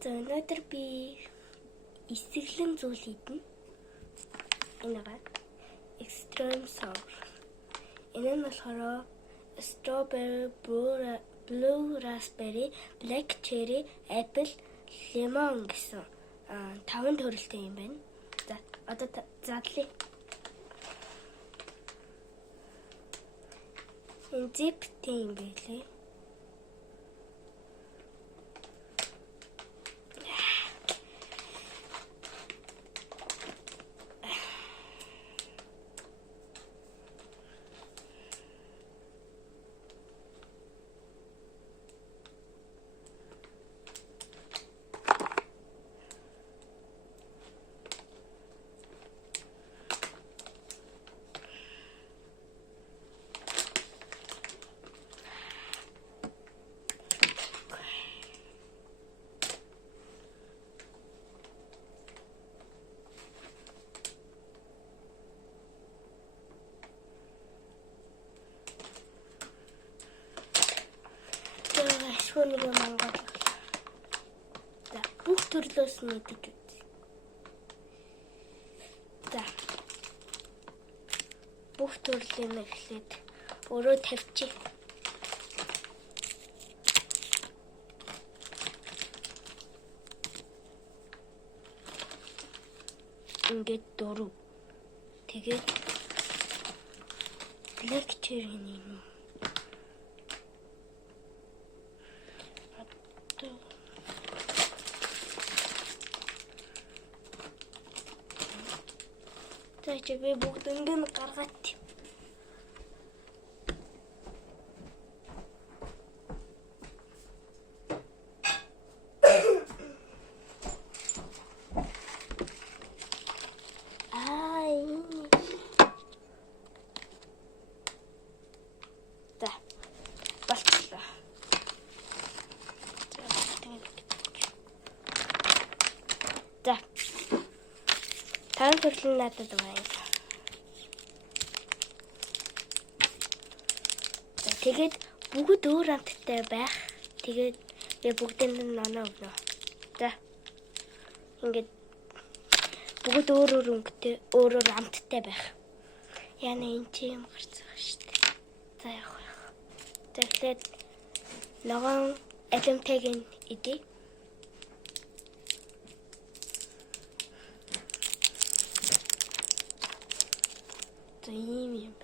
За өнөөдөр би эсрэглэн зүйл хийдэн. Энэ гад extreme sour. Энэ нь болохоор strawberry, blue raspberry, black cherry, apple, lemon гэсэн 5 төрөлтэй юм байна. За одоо задлаа. Энэ зиптэй юм байлээ. Шүүнийг мангал. За бүх төрлөөс мэдэж үз. За бүх төрлийн эхлээд өөрөө тавьчих. Ингээд 4. Тэгээд black cherry-ний чи би бүгд ингэ гаргаад. За. Болчихлоо. За. Тань төрлийн надад байна. Тэгээд бүгд өөр амттай байх. Тэгээд би бүгдэнд нь оноо өгнө. За. Ингээд бүгд өөр өнгөтэй, өөр амттай байх. Яна энэ чи юм гарцгаа шүү дээ. За явах. Тэгээд ногоон элемтэг нь идэ. За ийм юм.